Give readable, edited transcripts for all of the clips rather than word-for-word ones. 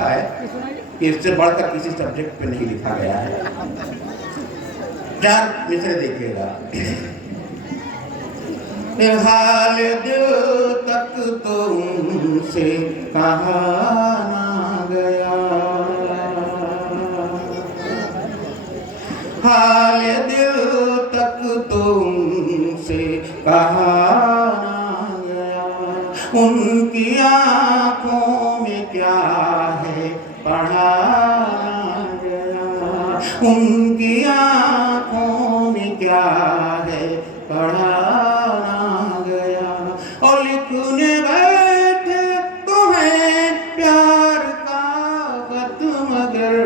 लिखा है कि इससे बढ़कर किसी सब्जेक्ट पे नहीं लिखा गया है। 4 मिसरे देखिएगा। हाल दिल तक तुमसे कहा ना गया, हाल दिल तक तुमसे कहा ना गया, उनकी आंखों में क्या है पढ़ा ना गया, उनकी आंखों में क्या है पढ़ा ना गया। और लिखने बैठे तुम्हें प्यार का खत मगर,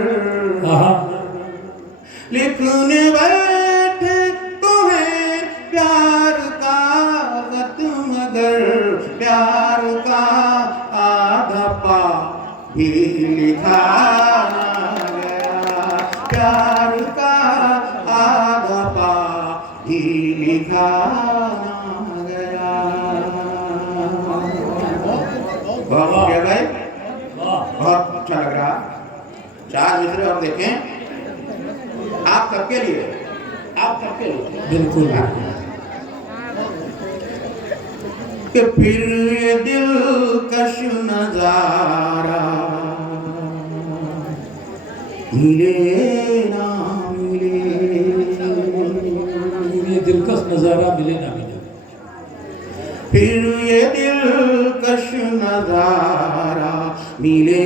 लिखने बैठे तुम्हें प्यार का खत मगर, प्यार का आधा पा भी लिखा ना गया, प्यार का आधा पा भी लिखा ना गया। बहुत बढ़िया भाई, बहुत अच्छा लग रहा। 4 मिसरे और देखें आप सबके लिए, आप सबके लिए बिल्कुल। कि फिर ये दिलकश नजारा मिले ना मिले, ये दिलकश नजारा मिले ना मिले, फिर ये दिलकश नजारा मिले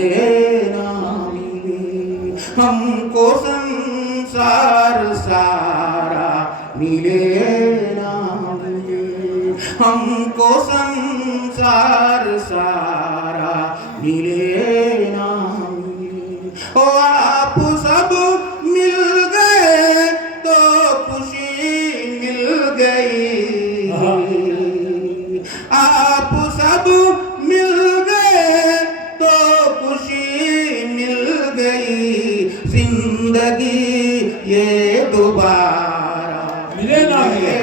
ना मिले, हमको संसार सारा मिले ना मिले, हमको संसार सारा मिले ना मिले। ओ आप सब मिल गए तो खुशी मिल गई, आप सब मिल गए तो खुशी मिल गई, जिंदगी ये दोबारा मिले ना मिले,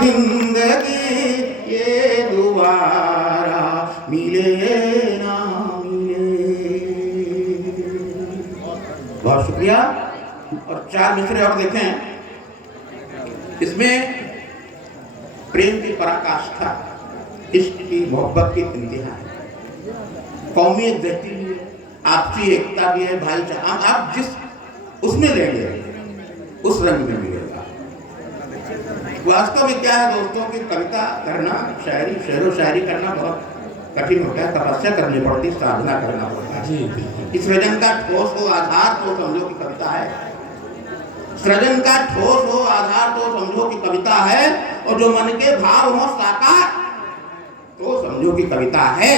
जिंदगी ये दोबारा मिले ना मिले। बहुत शुक्रिया। और 4 मिसरे और देखें, इसमें प्रेम की पराकाष्ठा, इश्क की मोहब्बत की इंतहा है, कौमियत जैसी भी है, आपसी एकता भी है, भाईचारा। आप जिस उसमें लेंगे उस रंग में मिलेगा। वास्तव में क्या है दोस्तों कि कविता करना, शायरी, शेर व शायरी करना बहुत कठिन होता है, तपस्या करनी पड़ती, साधना करना पड़ता है। सृजन का ठोस हो आधार तो समझो कि कविता है, सृजन का ठोस हो आधार तो समझो कि कविता है, और जो मन के भाव हो साकार तो समझो कि कविता है।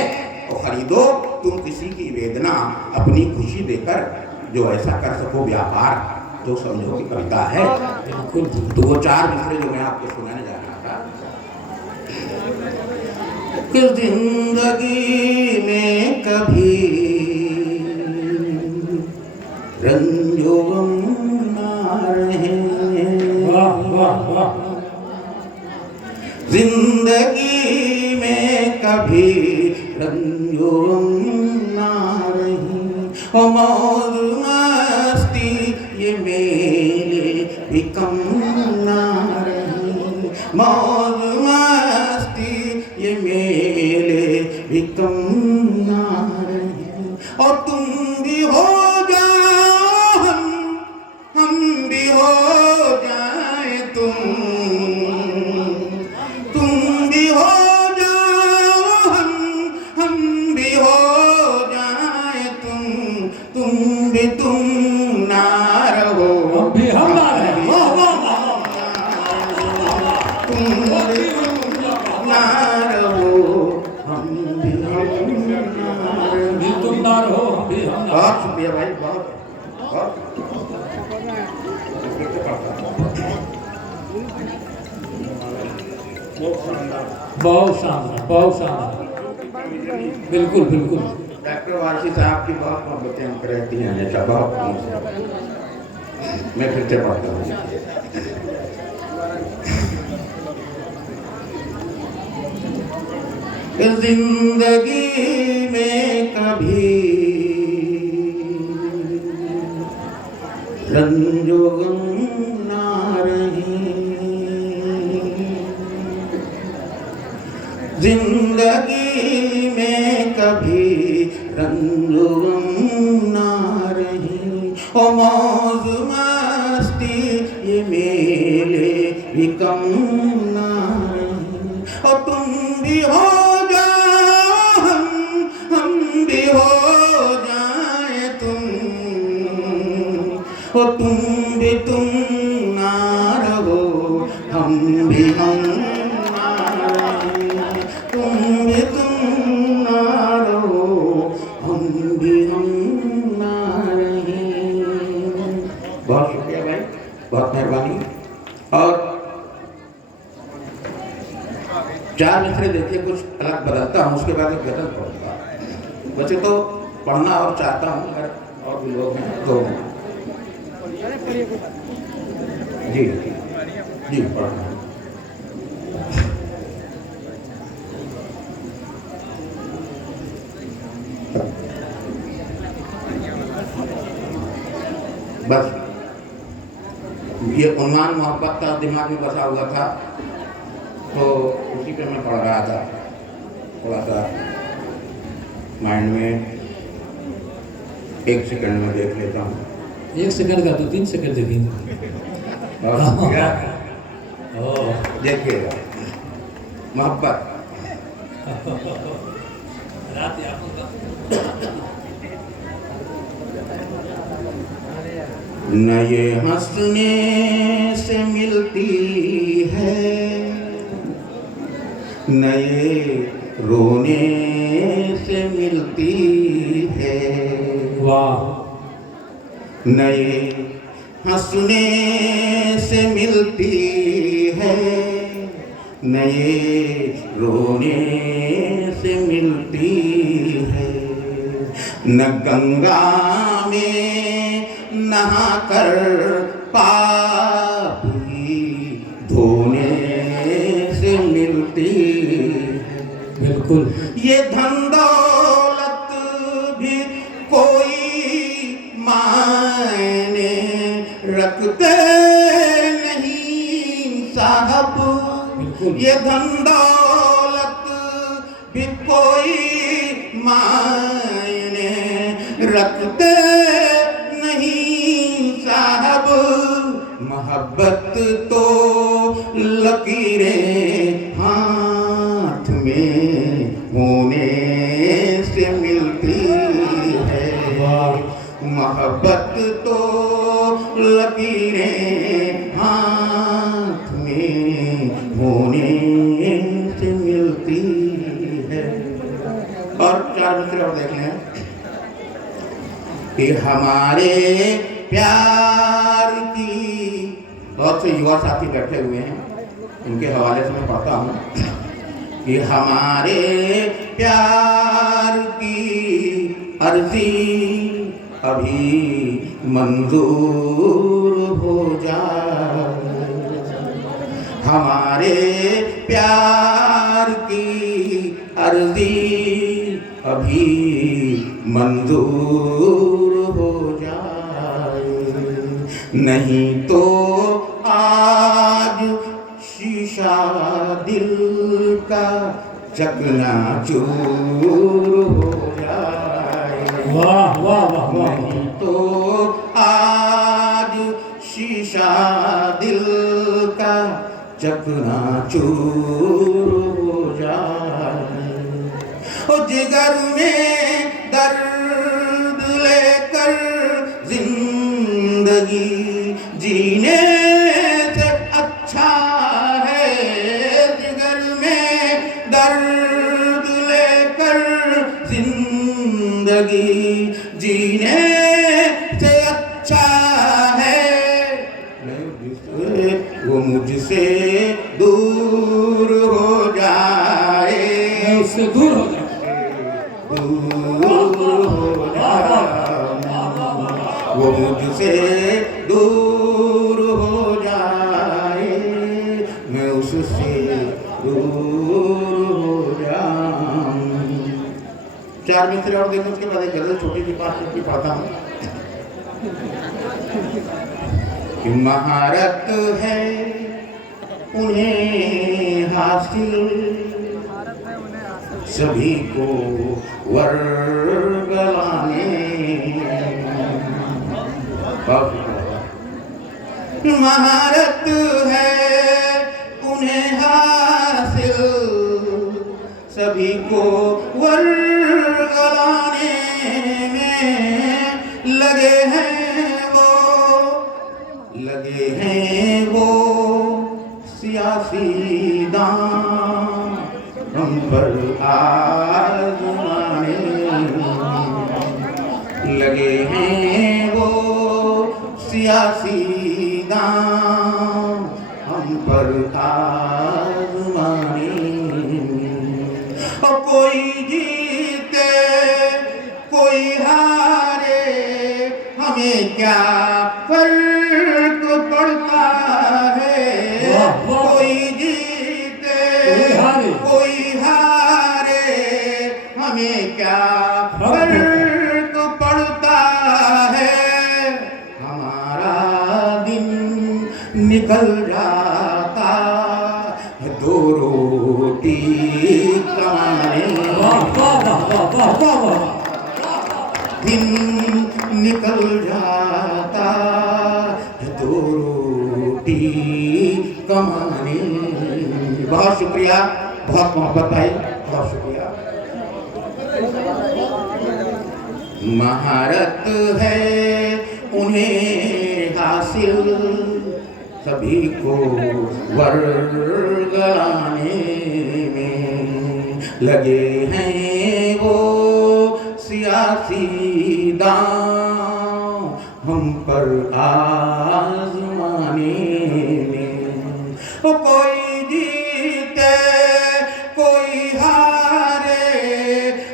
और खरीदो तुम किसी की वेदना अपनी खुशी देकर, जो ऐसा कर सको व्यापार तो समझो कि कविता है। तो वो 4 मिसरे जो मैं आपको सुनाने जा रहा था कि जिंदगी में कभी रंजो गम ना रहे, जिंदगी में कभी रंजो गम ना रहे, और मौज मस्ती ये मेले भी कम ना रहे, मौज मस्ती ये मेले भी कम ना रहे। और तुम भी हो जाओ हम भी हो जाए, तुम भी हो जाओ हम भी हो जाए, तुम भी तुम ना रहो, हम भी हम ना रहे, तुम भी ना रहो, हम भी तुम ना रहो, हम भी हम ना। बहुत शुक्रिया भाई, बहुत बहुत बहुत शानदार, बहुत शानदार, बिल्कुल बिल्कुल। डॉक्टर वारसी साहब की बहुत मोहब्बतें हम रहती हैं, अच्छा बहुत। मैं फिर से पढ़ता हूँ। जिंदगी में कभी रंजो गम ना रही, जिंदगी में कभी रंजो गम ना रही। ओ मौज मस्ती ये मेले भी कम ना रही। और तुम भी हो जाओ हम भी हो जाए तुम, ओ तुम ना रहो हम भी हम ना रहें, तुम ना रहो हम भी हम ना रहें। बहुत शुक्रिया भाई, बहुत मेहरबानी। और चार मिसरे देखिए, कुछ अलग बदलता हूँ, उसके बाद एक गजल पढ़ूंगा। वैसे तो पढ़ना और चाहता हूँ, अगर और भी लोग हैं तो जी जी पढ़ना। बस ये उन्मान मोहब्बत का दिमाग में बसा हुआ था, तो उसी पे मैं पढ़ रहा था, थोड़ा सा माइंड में। एक सेकंड में देख लेता हूँ। 1 सेकंड का तो 3 सेकंड दे दी। देखिएगा मोहब्बत। न ये हंसने से मिलती है, न ये रोने से मिलती है। वाह। न ये हंसने से मिलती है, न ये रोने से मिलती है। न गंगा में नहाकर पाप धोने से मिलती है। बिल्कुल। ये धन दौलत भी कोई मायने रखते नहीं साहब, ये धन दौलत भी कोई मायने रखते नहीं साहब। मोहब्बत तो लकीरें हाथ में होने से मिलती है। मोहब्बत तो लकीरें हाथ में होने से मिलती है। और 4 मिसरे और देख लें कि हमारे प्यार की, बहुत से युवा साथी बैठे हुए हैं, उनके हवाले से मैं पढ़ता हूँ कि हमारे प्यार की अर्जी अभी मंजूर हो जाए, हमारे प्यार की अर्जी अभी मंजूर हो जाए। नहीं तो आज शीशा दिल का चकनाचूर हो जाए। वाह वाह वाह वाह। नहीं तो आज शीशा दिल का चकनाचूर हो जाए। ओ जिगर में दर्द लेकर जिंदगी जीने से अच्छा है, जिगर में दर्द लेकर जिंदगी जीने से अच्छा है। वो मुझसे दूर हो जाए, मैं उससे दूर हो जाऊं। दूर हो जाए, वो मुझसे दूर हो जाए, मैं उससे दूर हो जाऊं। चार मिसरे और देखें, उसके बाद एक गजल छोटी सी 5 मिनट की पढ़ता हूँ। कि महारत है उन्हें हासिल, सभी को वर्गलाने। महारत है उन्हें हासिल, सभी को वर्गलाने में लगे हैं वो सियासी दाम, हम पर आज़माने। लगे हैं वो सियासी दाम, हम पर आज़माने। और कोई जीते कोई हारे, हमें क्या फर्क पड़ता है। कोई जीते कोई हारे, हमें क्या फर्क पड़ता है। हमारा दिन निकल जाता है 2 रोटी कमाने। दिन निकल जाता है 2 रोटी कमाने। बहुत शुक्रिया, बहुत मोहब्बत भाई, बहुत शुक्रिया। महारत है उन्हें हासिल, सभी को वर्गलाने में लगे हैं वो सियासी दांव, हम पर आज़माने में। कोई जीते कोई हारे,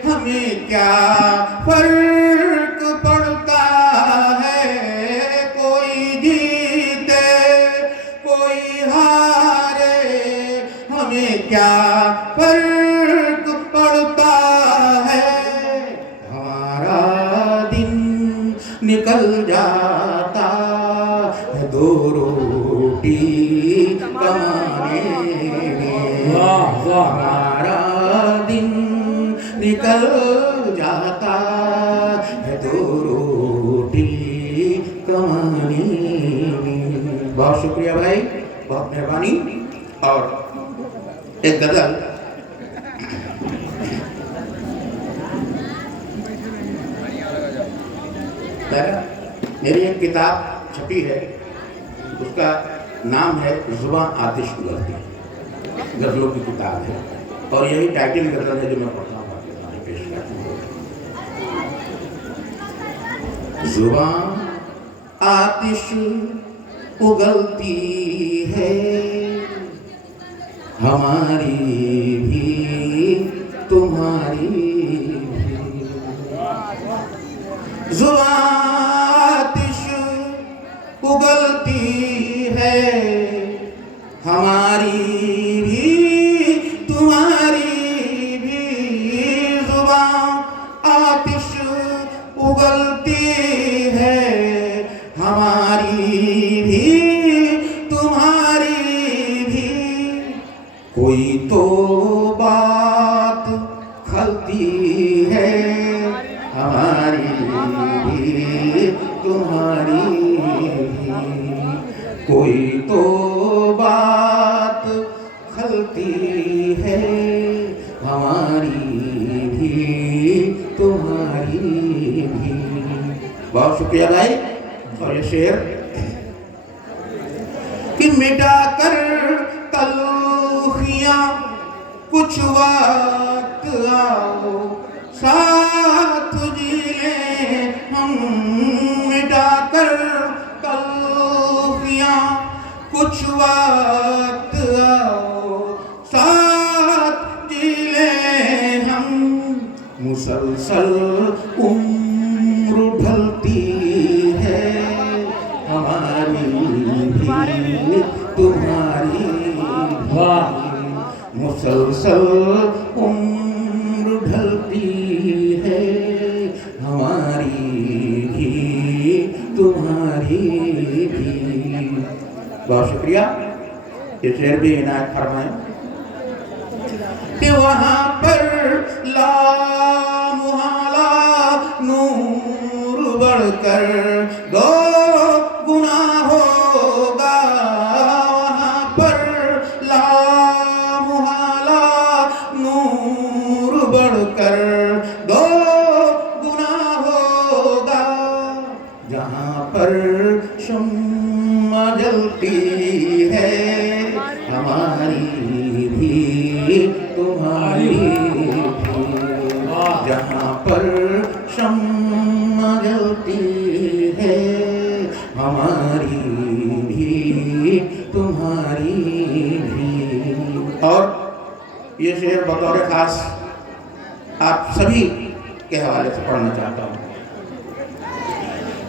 हमें क्या फर्क पड़ता है। कोई जीते कोई हारे, हमें क्या फर्क पड़ता है। हमारा दिन निकल जाता है 2 रोटी कमाने में। हमारा दिन निकल जाता है 2 रोटी कमाने में। बहुत शुक्रिया भाई, बहुत मेहरबानी। और एक गजल मेरी एक किताब छपी है, उसका नाम है जुबां आतिश उगलती, गजलों की किताब है। और यही टाइटल गजल है जो मैं पढ़ता हूँ, आपके सामने पेश करता हूँ। जुबां आतिश उगलती है, हमारी भी तुम्हारी भी। जुबां आतिश उगलती है, हमारी भी तुम्हारी भी। जुबां आतिश उगलती है, हमारी भी तुम्हारी भी। कोई तो बात खलती है, हमारी भी तुम्हारी भी। कोई तो बात खलती है, हमारी भी तुम्हारी भी। बहुत शुक्रिया भाई। और ये शेर कि मिटा कर तलखियां कुछ वक्त आओ, साथ जी लें हम। मिटा कर तलखियां कुछ वक्त आओ, साथ जी लें हम। मुसलसल उम्र ढलती है, हमारी भी तुम्हारी भी। मुसलसल उम्र ढलती है, बहुत शुक्रिया। ये शेर भी इनायत फरमाए कि वहाँ पर लामुहाला नूर बढ़कर 2 गुना होगा। वहाँ पर लामुहाला नूर बढ़कर 2 गुना होगा। जहाँ पर शम्मा जलती है हमारी भी तुम्हारी भी। जहाँ पर शम्मा जलती है हमारी भी तुम्हारी भी। और ये शेर बतौर खास आप सभी के हवाले से पढ़ना चाहता हूँ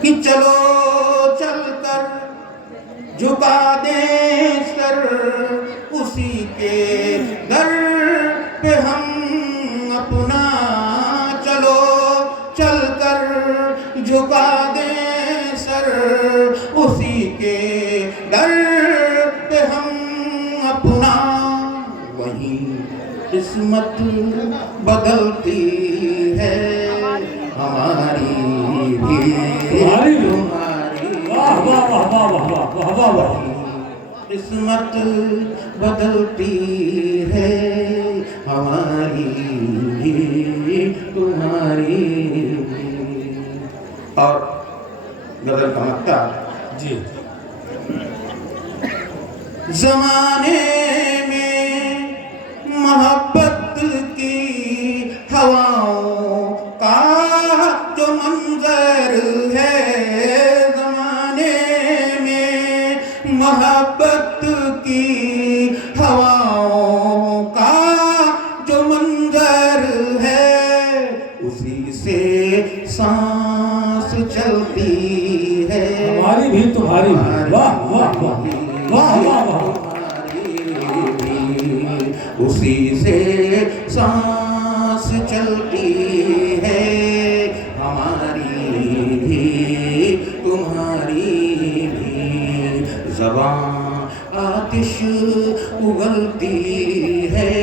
कि चलो चलकर झुका दे सर उसी के दर पे हम अपना। चलो चलकर झुका दे सर उसी के दर पे हम अपना। वही किस्मत बदलती है हमारी भी तुम्हारी भी। तुम्हारी। वाह वाह वाह वाह वाह वाह वाह वाह। किस्मत बदलती है हमारी भी तुम्हारी भी। और गजल का मक्ता जी। ज़माने में मोहब्बत की हवाओं का जो मंजर है। ज़माने में मोहब्बत की हवाओं का जो मंजर है उसी से सांस चलती है हमारी भी तुम्हारी भी। वाह वाह वाह वाह वाह वाह। उसी से सांस चलती है हमारी भी तुम्हारी भी। ज़बां आतिश उगलती है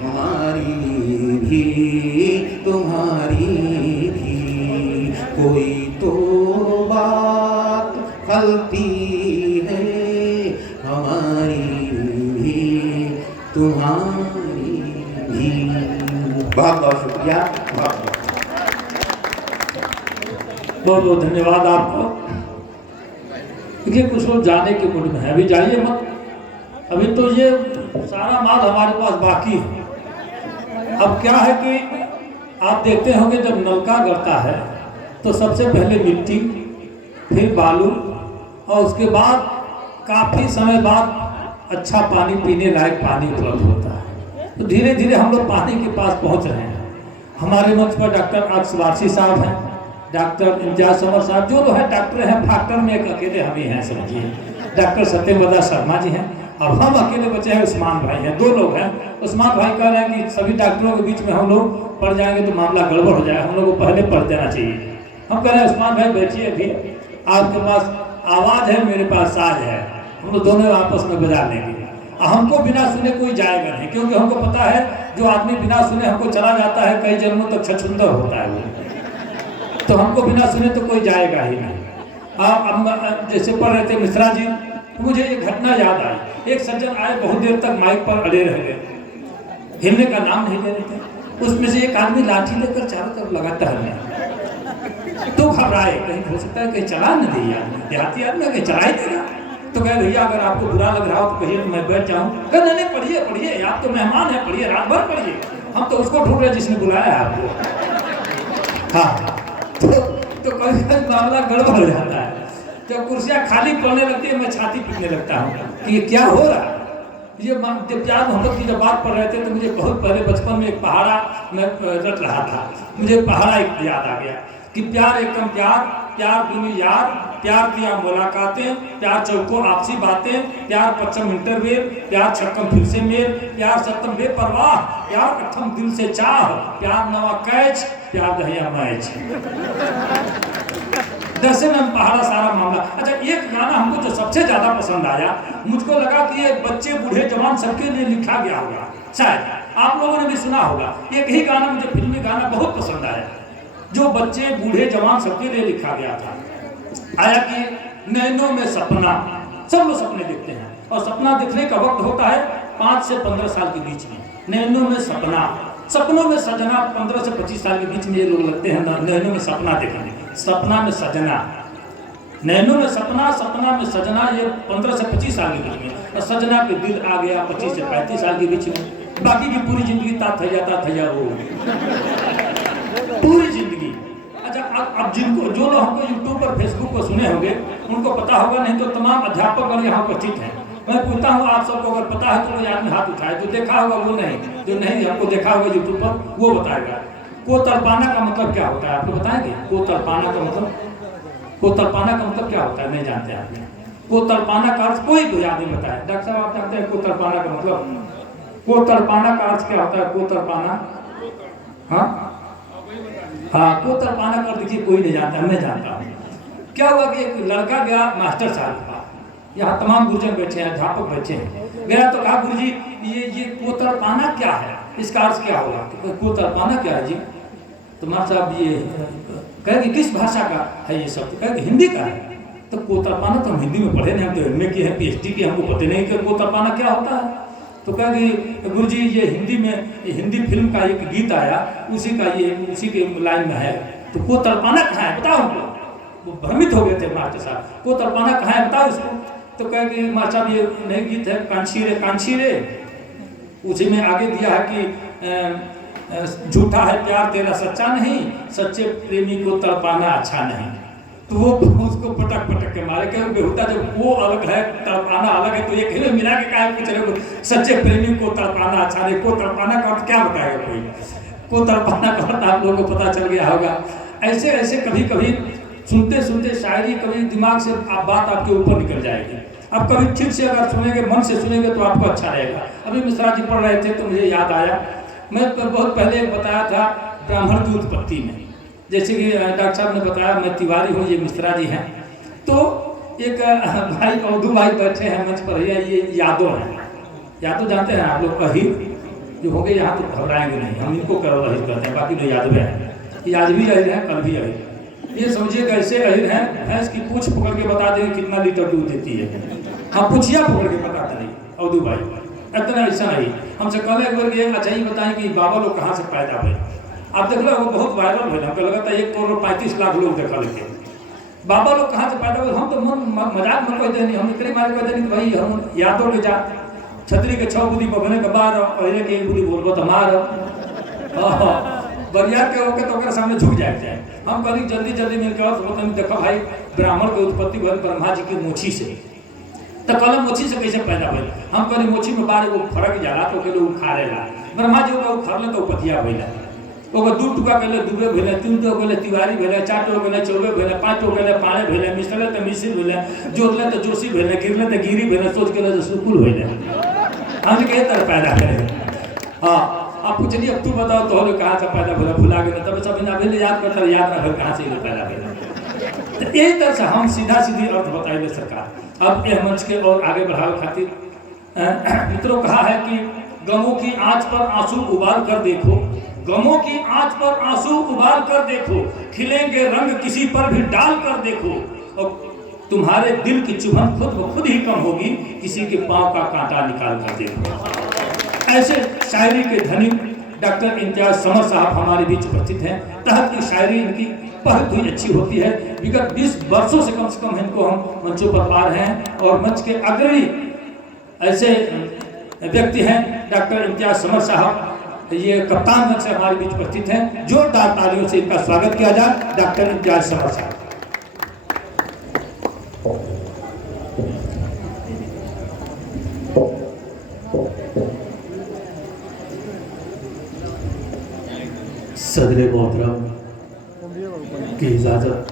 हमारी भी तुम्हारी भी। कोई तो बात खलती है हमारी भी तुम्हारी भी। बहुत बहुत शुक्रिया। बहुत बहुत धन्यवाद आपको। देखिए कुछ लोग जाने के मूड में है, अभी जाइए मत। अभी तो ये सारा माल हमारे पास बाकी है। अब क्या है कि आप देखते होंगे जब नलका गड़ता है तो सबसे पहले मिट्टी, फिर बालू, और उसके बाद काफ़ी समय बाद अच्छा पानी, पीने लायक पानी उपलब्ध होता है। तो धीरे धीरे हम लोग पानी के पास पहुंच रहे हैं। हमारे मंच पर डॉक्टर आर्ट्सवासी साहब हैं, डॉक्टर इम्तियाज समर साहब, जो लोग हैं डॉक्टर हैं। फैक्टर में एक अकेले हम ही हैं, समझिए। डॉक्टर सत्यव्रता शर्मा जी हैं, और हम अकेले बचे हैं उस्मान भाई हैं। 2 लोग हैं। उस्मान भाई कह रहे हैं कि सभी डॉक्टरों के बीच में हम लोग पढ़ जाएंगे तो मामला गड़बड़ हो जाएगा, हम लोग को पहले पढ़ देना चाहिए। हम कह रहे हैं उस्मान भाई बैठिए, अभी आपके पास आवाज़ है, मेरे पास साज है, हम लोग दोनों आपस में बजा लेंगे। हमको बिना सुने कोई जाएगा नहीं, क्योंकि हमको पता है जो आदमी बिना सुने हमको चला जाता है कई जन्मों तक छछुंदर होता है वो। तो हमको बिना सुने तो कोई जाएगा ही नहीं। आप जैसे पढ़ रहे थे मिश्रा जी, मुझे एक घटना याद आई। एक सज्जन आए, बहुत देर तक माइक पर अड़े रह गए, हिलने का नाम नहीं ले रहे थे। उसमें से एक आदमी लाठी लेकर चारों तरफ लगाता है, तो घबराए, कहीं हो सकता है कहीं चला न दे, देहाती आदमी कहीं चला ही देगा। तो कहे भैया अगर आपको बुरा लग रहा हो तो कहिए, तो मैं बैठ जाऊँ। कहे नहीं पढ़िए पढ़िए, आप तो मेहमान हैं, पढ़िए, रात भर पढ़िए, हम तो उसको ढूंढ रहे जिसने बुलाया आपको। हाँ, तो कभी कभी मामला गड़बड़ हो जाता है। जब कुर्सियाँ खाली पड़ने लगती है, मैं छाती पीटने लगता हूँ कि ये क्या हो रहा है। ये प्यार मोहब्बत की जब बात पढ़ रहे थे तो मुझे बहुत पहले बचपन में एक पहाड़ा मैं रट रहा था, मुझे पहाड़ा एक याद आ गया कि प्यार एकम प्यार, प्यार दुनी यार, प्यार किया मुलाकातें, प्यार चौकों आपसी बातें, प्यार पच्चम इंटरवेल, प्यार छक्कम फिर से मेल, प्यार सप्तम बेपरवाह, प्यार अठम दिल से चाह, प्यार नवा कैच, प्यार दहिया मैच। दसे में पहाड़ा सारा मामला। अच्छा, एक गाना हमको जो सबसे ज्यादा पसंद आया, मुझको लगा कि ये बच्चे बूढ़े जवान सबके लिए लिखा गया होगा, शायद आप लोगों ने भी सुना होगा। एक ही गाना मुझे फिल्मी गाना बहुत पसंद आया, जो बच्चे बूढ़े जवान सबके लिए लिखा गया था। आया कि नैनों में सपना, सब लोग सपने देखते हैं और सपना देखने का वक्त होता है 5 से 15 साल के बीच में। नैनों में सपना, सपनों में सजना 15 से 25 साल के बीच में ये लोग लगते हैं नैनों में सपना देखने, सपना में सजना, नैनों में सपना, सपना में सजना, ये 15 से 25 साल के बीच में। और सजना पे दिल आ गया 25 से 35 साल के बीच में। बाकी की पूरी जिंदगी था वो पूरी जिंदगी। अच्छा, अब जिनको जो लोग हमको यूट्यूब पर फेसबुक पर सुने होंगे उनको पता होगा, नहीं तो तमाम अध्यापक यहाँ उपस्थित हैं। मैं पूछता हूँ आप सबको अगर पता है तो कोई आदमी हाथ उठाए, जो देखा होगा वो नहीं, जो नहीं हमको देखा होगा यूट्यूब पर वो बताएगा। कोतरपाना का मतलब क्या होता है आपको बताएंगे? कोतरपाना का मतलब, कोतरपाना का मतलब क्या होता है? नहीं जानते आपने? कोतरपाना का अर्थ कोई आदमी बताए। डॉक्टर साहब आप जानते हैं कोतरपाना का मतलब? कोतरपाना का अर्थ क्या होता है? कोतरपाना, हाँ कोतरपाना का अर्थ देखिए कोई नहीं जानता, मैं जानता हूँ। क्या हुआ कि एक लड़का गया मास्टर साहब के पास, यहाँ तमाम गुरुजन बैठे हैं, अध्यापक बैठे हैं। गया तो कहा गुरुजी ये कोतरपाना क्या है, इसका अर्थ क्या होगा? तो कोतरपाना क्या है जी? तो मास्टर साहब ये कहे कि किस भाषा का है ये शब्द? कहे कि हिंदी का है। तो कोतरपाना तो हम हिंदी में पढ़े नहीं, हम तो एमए की है, पीएचडी की, हमको पता नहीं कि कोतरपाना क्या होता है। तो कहा कि गुरुजी ये हिंदी में, हिंदी फिल्म का एक गीत आया, उसी का ये उसी के लाइन में है। तो कोतरपाना कहाँ है बताओ हमको। वो भ्रमित हो गए थे मास्टर साहब, कोतरपाना कहाँ है बताओ उसको। तो कहे कि मास्टर साहब ये नई गीत है कांची रे कांची रे, उसी में आगे दिया है कि झूठा है प्यार तेरा सच्चा नहीं, सच्चे प्रेमी को तड़पाना अच्छा नहीं। तो वो उसको पटक पटक के मारे, क्योंकि बेहुदा जब वो अलग है तड़पाना अलग है, तो एक ही में मिला के कहा पूछ रहे सच्चे प्रेमी को तड़पाना अच्छा नहीं। को तड़पाना का अर्थ क्या बताएगा कोई? को तड़पाना का अर्थ आप लोगों को पता चल गया होगा। ऐसे ऐसे कभी कभी सुनते सुनते शायरी कभी दिमाग से बात आपके ऊपर निकल जाएगी। आप कभी ठीक से अगर सुनेंगे, मन से सुनेंगे तो आपको अच्छा रहेगा। अभी मिश्रा जी पढ़ रहे थे तो मुझे याद आया, मैं बहुत पहले बताया था ब्राह्मण की उत्पत्ति में, जैसे कि डॉक्टर साहब ने बताया मैं तिवारी हूँ, ये मिश्रा जी हैं। तो एक भाई अवधू भाई बैठे हैं मंच पर, ये यादव हैं। यादव जानते हैं आप लोग? अहिर जो हो गए यहाँ तो घबराएंगे नहीं, हम इनको करो अहिर कहते हैं, बाकी तो यादव हैं। ये आज भी अहिर हैं, कल भी अहिर। ये समझिएगा ऐसे अहिर हैं, भैंस की पूछ पकड़ के बता देंगे कितना लीटर दूध देती है। हम पूछिया पकड़ के बताते नहीं अवधू भाई, इतना ऐसा नहीं। हमसे कल एक बार ये अच्छा ही बताएं कि बाबा लोग कहाँ से पैदा हुए। आप देख लो वो बहुत वायरल हुए, हमको लगा था 1 करोड़ 35 लाख लोग देखा लेते बाबा लोग कहाँ से पैदा हुए। हम तो मजाक में कहते नहीं, हम इतने मारे कहते नहीं कि भाई हम यादव के जात, छतरी के 6 बुद्धि बबने के बार पहले के 1 बुद्धि बोलबो तो मार बरिया के होके तो ओकरे सामने झुक जाए। हम कहीं जल्दी जल्दी मिलकर तो देखो भाई ब्राह्मण के उत्पत्ति भइल ब्रह्मा जी की मोची से, तो कल मोची से कैसे पैदा भइल? हम कहीं मोची में बार वो फरक जाला तो के लोग खा रेला, ब्रह्मा जी को खरले तो पतिया भइला, ओकर 2 टुका भेले दुबे भेले, 3 टो भेले तिवारी भेले, 4 टो भेले चौबे भेले, 5 टो भेले पाड़े भेले, मिसले तो मिसिर भेले, जोतले तो जोशी भेले, गिरले तो गिरी भेले, सोच के तो सुकुल भेले। हम के तरह पैदा करे। हाँ आप पूछलिए अब तू बताओ तो हो कहाँ से पैदा भेला, भुला गए तब सब बिना भेले याद करता याद ना भेल कहाँ से पैदा भेला। तो यही तरह से हम सीधा सीधी अर्थ बताइए सरकार। अब यह मंच के और आगे बढ़ावे खातिर मित्रों कहा है कि गमों की आंच पर आंसू उबाल कर देखो, गमों की आंच पर आंसू उबाल कर देखो, खिलेंगे रंग किसी पर भी डाल कर देखो, और तुम्हारे दिल की चुभन खुद ब खुद ही कम होगी, किसी के पांव का कांटा निकाल कर देखो। ऐसे शायरी के धनी डॉक्टर इम्तियाज समर साहब हमारे बीच उपस्थित हैं। तहत की शायरी इनकी बहुत ही अच्छी होती है। विगत 20 वर्षों से कम इनको हम मंचों पर पा रहे हैं और मंच के अग्रणी ऐसे व्यक्ति हैं डॉक्टर इम्तियाज समर साहब। ये कप्तानगंज से हमारे बीच उपस्थित हैं। जोरदार तालियों से इनका स्वागत किया जाए। डॉक्टर इम्तियाज समर साहब। सदर मोहतरम की इजाज़त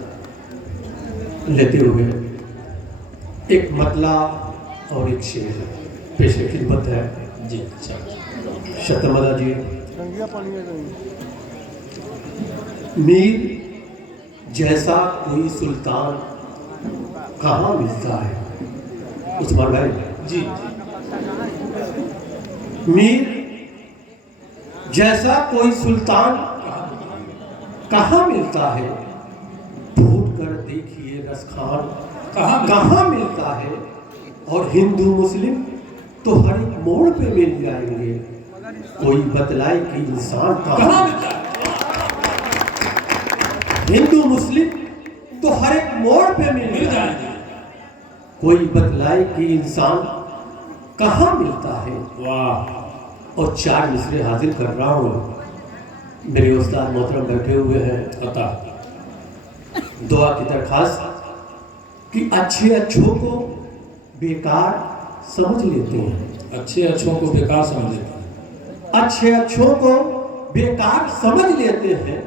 लेते हुए एक मतला और एक शेर पेश खिदमत है जी। शतमला जी। मीर जैसा कोई सुल्तान कहाँ मिलता है। उस्मान भाई जी मीर, जैसा कोई सुल्तान कहाँ मिलता है, ढूंढ कर देखिए रसखान कहाँ मिलता है। और हिंदू मुस्लिम तो हर एक मोड़ पे मिल जाएंगे, कोई बतलाए कि इंसान कहाँ मिलता है। हिंदू मुस्लिम तो हर एक मोड़ पे मिल जाएंगे, कोई बतलाए कि इंसान कहाँ मिलता है। वाह। और 4 मिसरे हाजिर कर रहा हूँ। मेरे उस्ताद मोहतरम बैठे हुए हैं, अता दुआ की दरखास्त कि अच्छे अच्छों को बेकार समझ लेते हैं, अच्छे अच्छों को बेकार समझ लेते हैं, अच्छे अच्छों को बेकार समझ लेते हैं,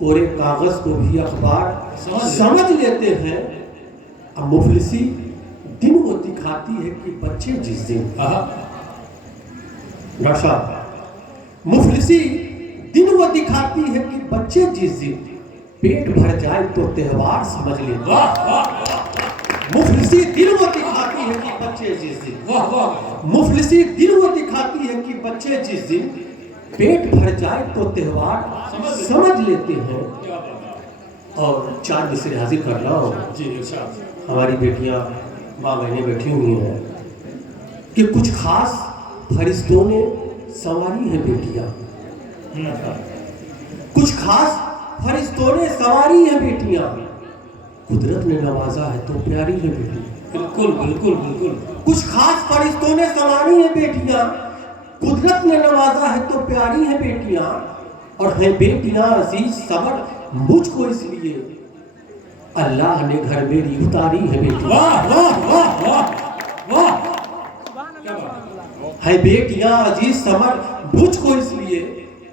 कोरे कागज को भी अखबार समझ लेते हैं। अब मुफलिसी दिन वो दिखाती है कि बच्चे जिस दिन नशा मुफलिसी दिन वो दिखाती है कि बच्चे जिस दिन पेट भर जाए तो त्योहार समझ लेते हैं। मुफलिसी दिन वो दिखाती है कि बच्चे जिस दिन मुफलिसी दिन वो दिखाती है कि बच्चे जिस दिन पेट भर जाए तो त्योहार समझ लेते हैं। और 4 मिसरे हाजिर कर रहा हूँ। जी इरशाद। हमारी बेटियां माँ बहनें बैठी हुई हैं कि कुछ खास फरिश्तों ने संवारी है बेटियां, कुछ खास फरिश्तों ने संवारी है बेटियां, कुदरत ने नवाजा है तो प्यारी है बेटी। बिल्कुल बिल्कुल बिल्कुल। कुछ खास फरिश्तों ने संवारी है बेटियां, कुदरत ने नवाजा है तो प्यारी है बेटियां। और है बेटियां अजीज सबर मुझको इसलिए अल्लाह ने घर मेरी उतारी है बेटी। वाह वाह वाह वाह वाह। है बेटियां अजीज समर मुझको इसलिए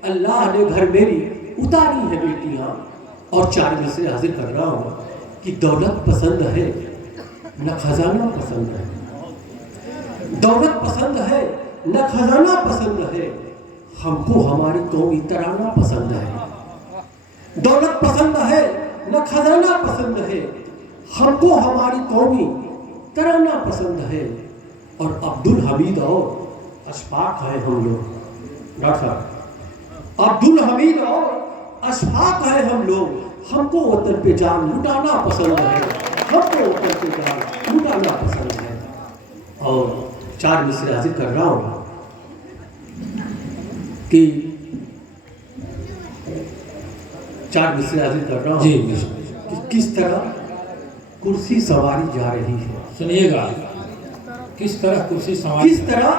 अल्लाह ने घर मेरी उतारी है बेटियां। और 4 मिसरे हाजिर कर रहा हूं कि दौलत पसंद है न खजाना पसंद है, दौलत पसंद है न खजाना पसंद है, हमको हमारी कौमी तराना पसंद है। दौलत पसंद है न खजाना पसंद है, हमको हमारी कौमी तराना पसंद है। और अब्दुल हमीद और अशफाक है हम लोग। डॉक्टर साहब, अब्दुल हमीद और अशफाक है हम लोग, हमको वतन पे जान लुटाना पसंद है, हमको वतन पे जान लुटाना पसंद है। और 4 मिसरे हाजिर कर रहा हूँ कि 4 मिसरे हाजिर कर रहा हूँ जी कि किस तरह कुर्सी सवारी जा रही है। सुनिएगा, किस तरह कुर्सी सवारी, किस तरह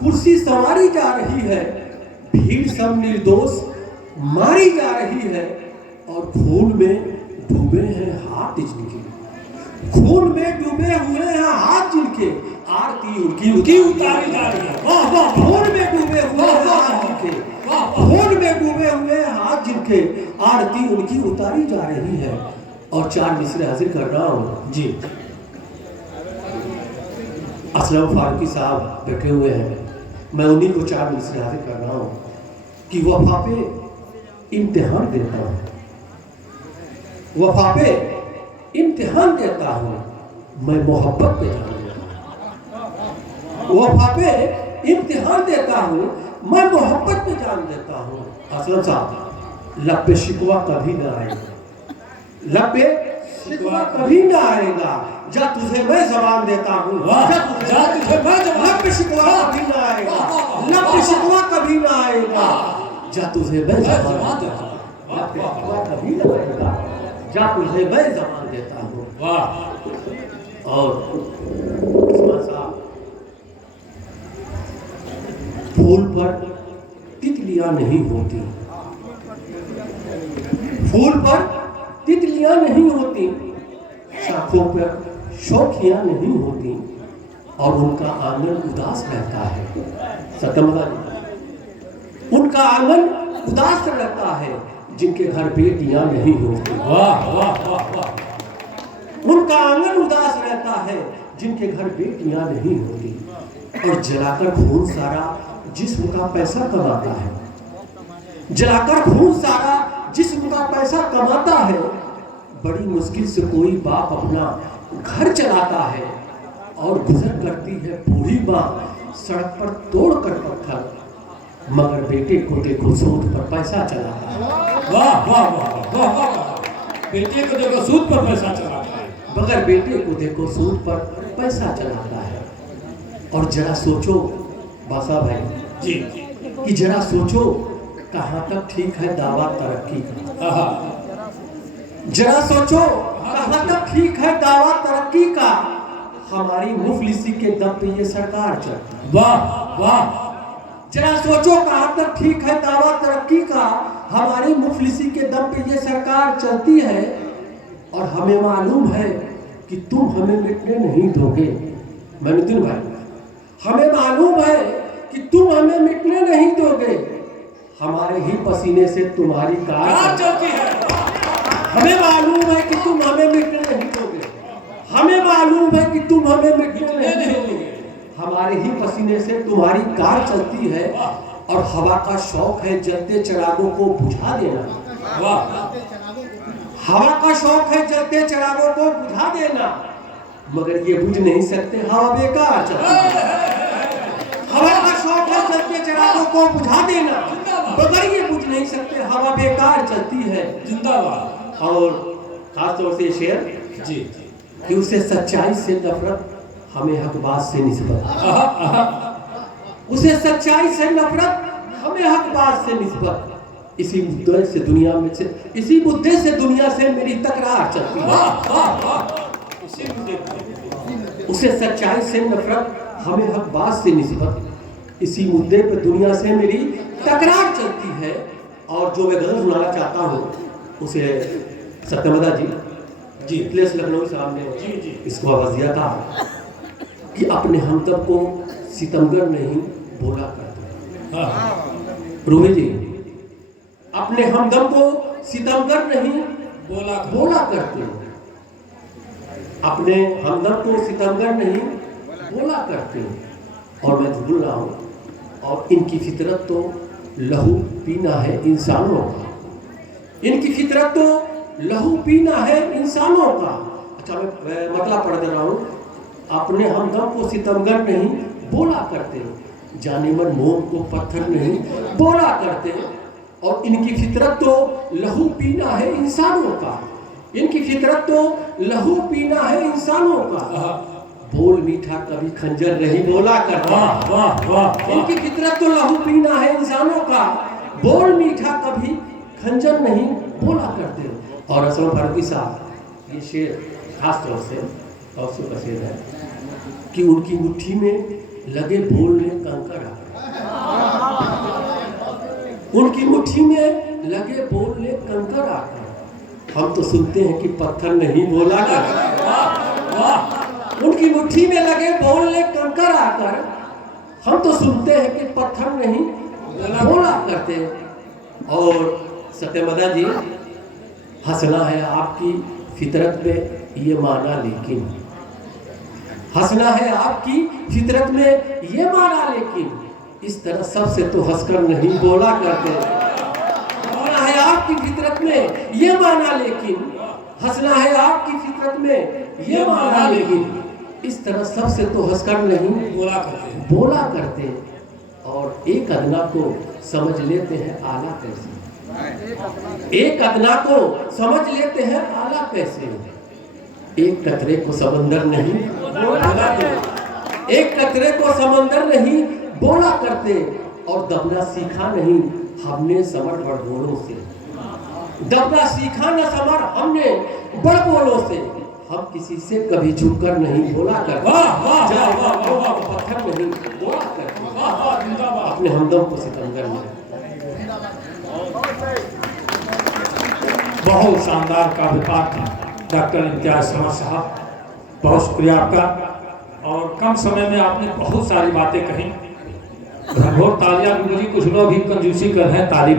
कुर्सी सवारी जा रही है, भीड़ सब निर्दोष मारी जा रही है। और खून में डूबे हैं हाथ जिनके, खून में डूबे हुए हैं हाथ जिनके, आरती उनकी उतारी जा रही है। वाह वाह। खून में डूबे हुए हैं हाथ जिनके, खून में डूबे हुए हैं हाथ जिनके, आरती उनकी उतारी जा रही है। और 4 मिसरे हाजिर कर रहा हूँ जी। असलम फारूकी साहब बैठे हुए हैं, मैं उन्हीं को 4 मिसरे हाजिर कर रहा हूँ कि वफा पे इम्तिहान देता हूँ, वफा पे इम्तिहान देता हूँ, मैं मोहब्बत पे जान देता हूँ। वफा पे इम्तिहान देता हूँ, मैं मोहब्बत पे जान देता हूँ। असलम साहब, लब पे शिकवा कभी ना आएगा, लब पे शिकवा कभी ना आएगा, जा तुझे मैं जबान देता हूँ, जा तुझे मैं जबान, लब पे शिकवा कभी ना आएगा, लब पे शिकवा कभी ना आएगा, जा तुझे मैं जबान देता हूँ, लब पे शिकवा कभी ना आएगा, जा तुझे मैं जबान देता हूँ। वाह। और उस्मान साहब, फूल पर तितलियां नहीं होती, फूल पर तितलियां नहीं होती, शाखों पर शौखियां नहीं होती, और उनका आंगन उदास रहता है। सत्यमदान, उनका आंगन उदास रहता है जिनके घर बेटियां नहीं होती। वाह वाह वाह वाह। उनका आंगन उदास रहता है जिनके घर बेटियां नहीं होती। और जलाकर खून सारा जिस्म का पैसा कमाता है, जलाकर खून सारा जिस्म का पैसा कमाता है, बड़ी मुश्किल से कोई बाप अपना घर चलाता है और गुजर करती है बूढ़ी माँ सड़क पर तोड़ कर पत्थर, मगर बेटे को देखो सूद पर पैसा चलाता है। वाह वाह वाह वाह वाह वाह। बेटे को देखो सूद पर पैसा चलाता है, मगर बेटे को देखो सूद पर पैसा चलाता है। और जरा सोचो बासा भाई जी कि जरा सोचो कहाँ तक ठीक है दावा तरक्की का। जरा सोचो कहाँ तक ठीक है दावा तरक्की का, हमारी मुफलिसी के दम पे ये सरकार चलती है। वाह वाह। जरा सोचो कहाँ तक ठीक है दावा तरक्की का, हमारी मुफलिसी के दम पे ये सरकार चलती है। और हमें मालूम है कि तुम हमें मिटने नहीं दोगे मैनुद्दीन भाई, हमें मालूम है कि तुम हमें मिटने नहीं दोगे, हमारे ही पसीने से तुम्हारी कार चलती है। हमें मालूम है कि तुम हमें मिटने नहीं दोगे, हमें मालूम है कि तुम हमें मिटने नहीं दोगे, हमारे ही पसीने से तुम्हारी कार चलती है। और हवा का शौक है जलते चिरागों को बुझा देना। वाह। हवा का शौक है जलते चिरागों को बुझा देना, मगर ये बुझ नहीं सकते, हवा बेकार चलती है। हवा का शौक है जलते चिरागों को बुझा देना, मगर ये बुझ नहीं सकते, हवा बेकार चलती है। जिंदाबाद। और खासतौर से शेर जी कि उसे सच्चाई से नफरत, हमें हकबाज से निस्बत। उसे सच्चाई से नफरत, हमें हकबाज से निस्बत। इसी मुद्दे से दुनिया में से इसी मुद्दे से दुनिया से मेरी तकरार चलती है। इसी मुद्दे उसे सच्चाई से नफरत, हमें हकबाज से निस्बत। इसी मुद्दे पर दुनिया से मेरी तकरार चलती है। और जो मैं गजल सुनाना चाहता हूँ उसे सत्यमदा जी प्लेस लखनऊ साहब ने इसको आवाज दिया था कि अपने हमदम को सितमगर नहीं बोला करते। रूबी जी, अपने हमदम को सितमगर नहीं बोला करते, अपने हमदम को सितमगर नहीं बोला करते। और मैं भूल रहा हूँ, और इनकी फितरत तो लहू पीना है इंसानों का, इनकी फितरत तो लहू पीना है इंसानों का। अच्छा मैं मतलब पढ़ दे रहा हूँ। अपने हमदम को सितमगर नहीं बोला करते, जाने मन मोम को पत्थर नहीं बोला करते। और इनकी फितरत तो लहू पीना है इंसानों का, इनकी फितरत तो लहू पीना है इंसानों का। बोल मीठा कभी खंजर नहीं बोला करता। वाह वाह। इनकी फितरत तो लहू पीना है इंसानों का, बोल मीठा कभी खंजर नहीं बोला करते। और असलम फारूकी साहब ये शेर खास तौर से औसू का शेर है कि उनकी मुट्ठी में लगे बोलने कंकर आकर, उनकी मुट्ठी में लगे बोलने कंकर आकर, हम तो सुनते हैं कि पत्थर नहीं बोला कर। उनकी मुट्ठी में लगे बोलने कंकर आकर, हम तो सुनते हैं कि पत्थर नहीं बोला करते। और सत्यमदा जी, हंसना है आपकी फितरत में ये माना, लेकिन हंसना है आपकी फितरत में ये माना, लेकिन इस तरह सबसे तो हंसकर नहीं बोला करते। हंसना है आपकी फितरत में ये माना, लेकिन हंसना है आपकी फितरत में ये माना, लेकिन इस तरह सबसे तो हंसकर नहीं बोला करते। और एक अदना को समझ लेते हैं आला कैसे, एक अदना को समझ लेते हैं आला कैसे। एक कतरे को समंदर नहीं बोला करते, एक कतरे को समंदर नहीं बोला करते। और दबना सीखा नहीं हमने समर बड़बोलों से, दबना सीखा न समर हमने बड़बोलों से। हम किसी से कभी झुककर नहीं बोला करते, पत्थर नहीं बोला करते, अपने हमदम को सितमगर नहीं। बहुत शानदार काव्य पाठ था डॉक्टर इम्तियाज समर साहब, बहुत शुक्रिया आपका। और कम समय में आपने बहुत सारी बातें कही, और तालियां भी बजी। कुछ लोग भी कंजूसी कर रहे हैं तारीफ